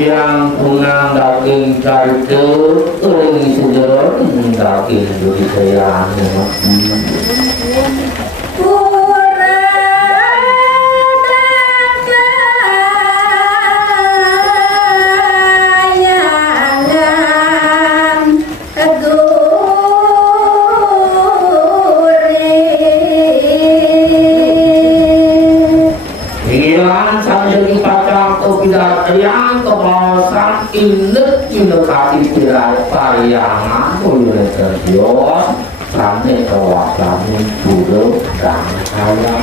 yang punang daging carita ring sejarah daging dari saya yang kebawasan inget kati tirai pariangan boleh terjauh sampai kawasan buruk dan kaya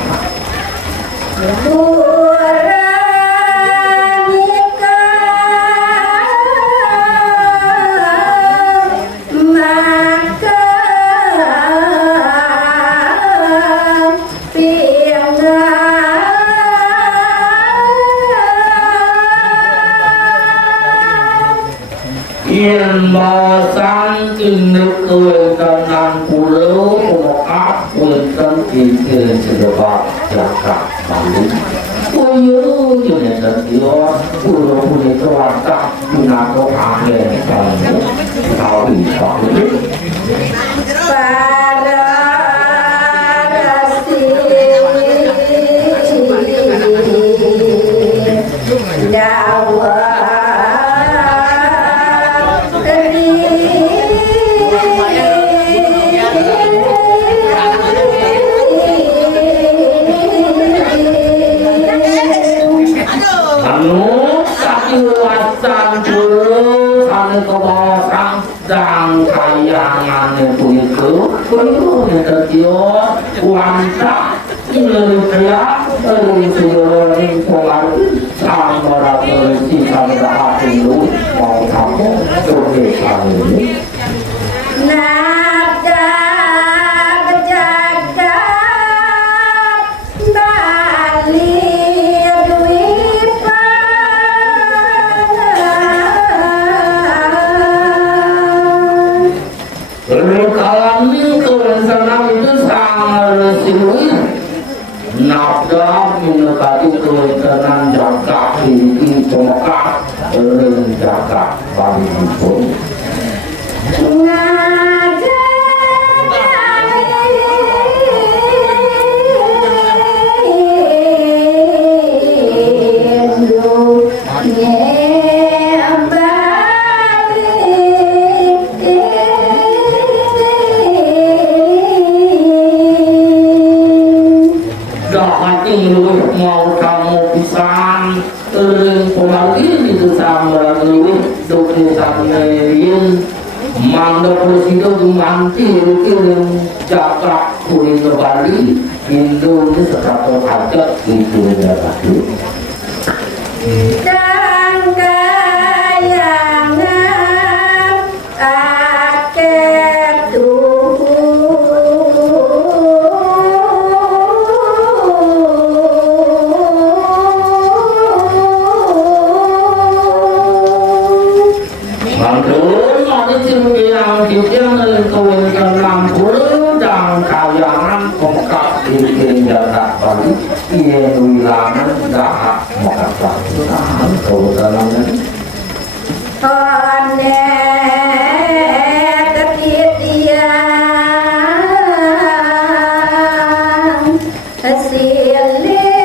yang bahasan inget kewenangan pulau pemokap kewenangan kiri sedebat jangka balik pulau yang terjauh pulau punya kewatak punako angin kau bisa pada kasih dawa dan kayangan itu perlu terjauh wanita Indonesia dari polar samara polisi samara itu mau kamu Indonesia ini naga berjaga Bali kami kewenangan itu sangat resmi nafkah menekati kewenangan jaga tinggi pemekah jaga bagi pun mau kamu pisang pemanggi itu sama dulu dokter sampein mangga presiden manti kirim jaga kulit Bali Indonesia satu aja itu lagi dan kayangan aket yang wilangan dah mengatakan keutamaan ketitian hasilnya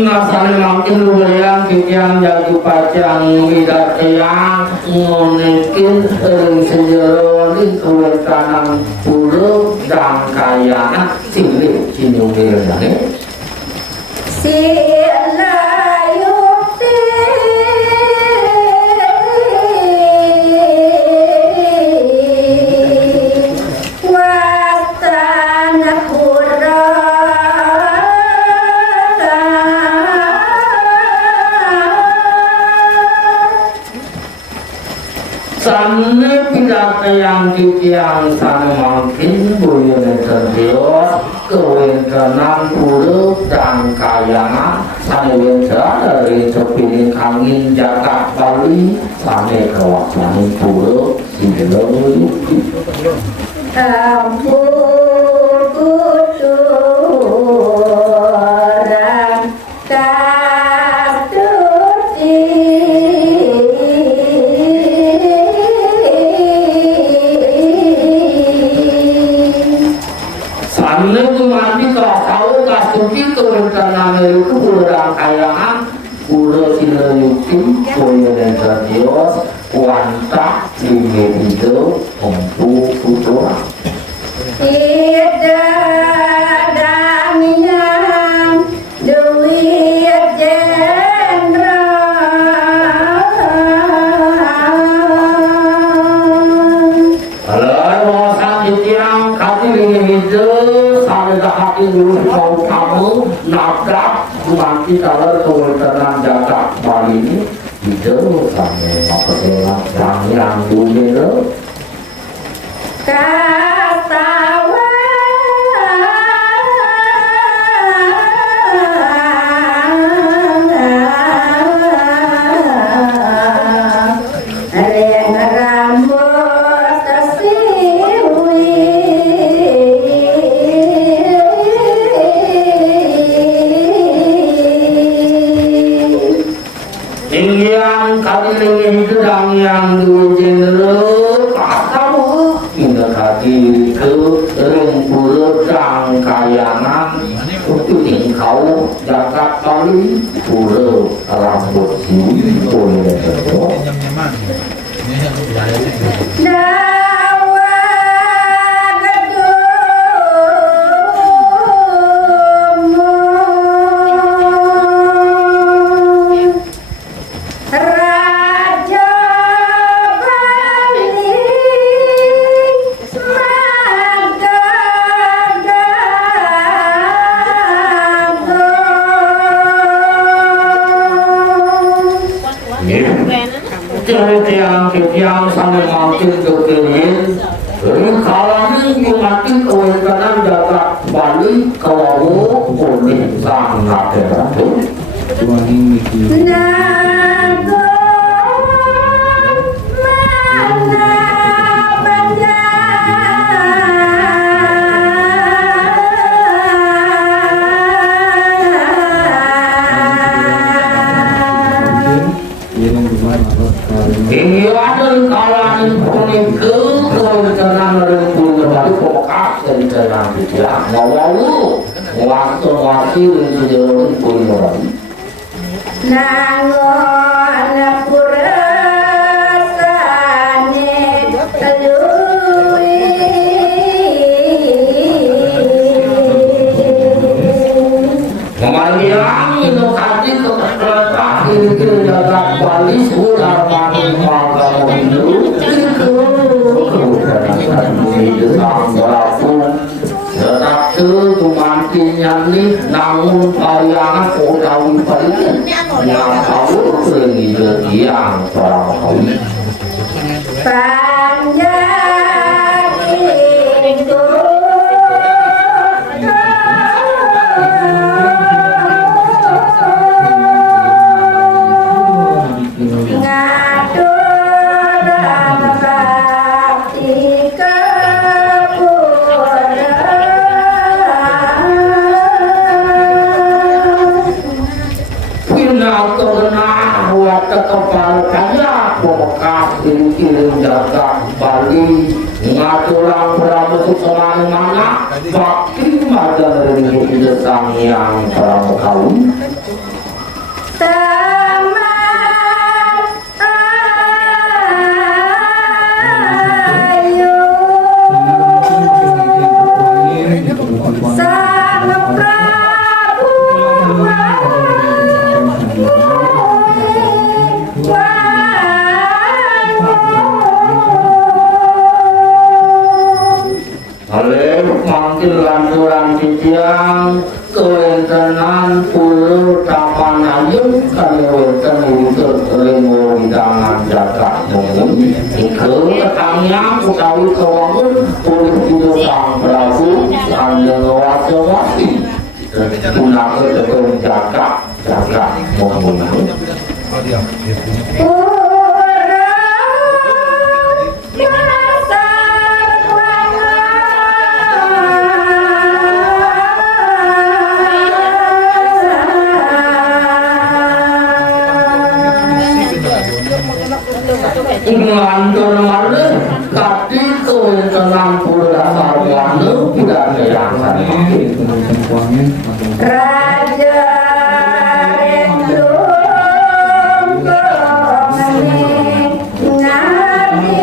nasan makin lumayan yang jatuh pacang tidak yang mungkin sejarah di kewenangan pulau dan kaya cilik cinyung direndahnya yang sana makin bulan terdios kewentenan puluh dan kayangan sana wentra dari terpilih kangin jagat Bali sampai kawasan puluh sindeloi ampun kuturan itu pulau kayangan pulau Sinayukin pulau dan Dios wanta lima itu untuk putra tidak daminan duit jenderal kalau sang yang kaki lima itu sampai hati dulu mau kamu nabrak nanti kalau kewenangan jagat Bali ini itu sampai makanya yang dulu yang kali ini itu yang dulu jenderal kamu ini kaki ke rempul dan kayangan untuk kau jagat Bali pulau rambut sini boleh yang sampai makin ke kiri kalau ini makin kewenangan jagat Bali kalau boleh sangat teratur ini ada kawan punya kewenangan punya balik pokok dari dalam dia mau waktu itu jalan punya balik nangon purasane alui Memang itu kaki kekereta itu jagat Bali sudah makin makan itu itu sambil tetap tu makin nyali namun bayangan kodau balik yang tahu pergi yang orang tahu panjang itu kepala kaya pokok kirim jagat Bali ngatulang pramuka kemana-mana bakti madan dari sang yang pramuka lanturan titiang kewentenan puluh tapan ayun kalewenten itu lemo hidangan jagat mungkin itu ketangnya utawi kewangun oleh Budo Sang Prabu Kanjeng Wajawati punake tetep jaga membunuh Ngantor mana kaki kewenangan pura sarwana tidak kelihatan. Raja Rendung Nabi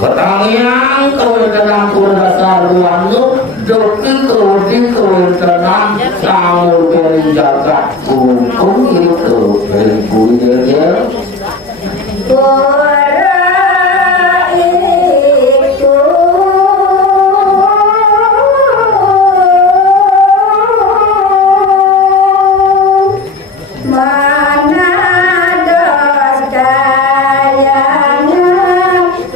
Ketangian kewenangan pura sarwana joki kewenangan sangur dari jagat hukum itu berbudir Pura itu mana dosanya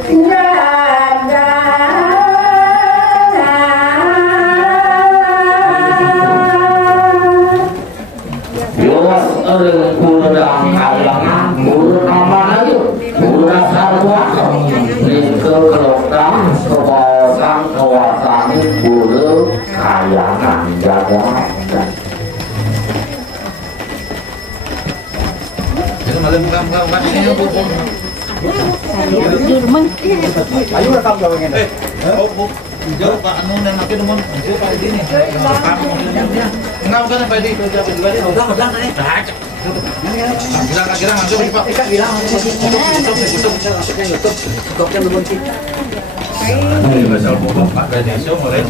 jaga Yowas ering purang kalangan purang mana yuk purang sarwana ke kelokang kebawasan kawasan purang kayangan jaga Ayo rekam kau ingin. Jauh Pak Anu dan makin umum jauh Pak di sini. Ngau kan Pak di kerja pribadi. Udah nih. Kira-kira masuk Pak. Ikan bilang YouTube yang belum sih. Ini pasal Pak Desa mulai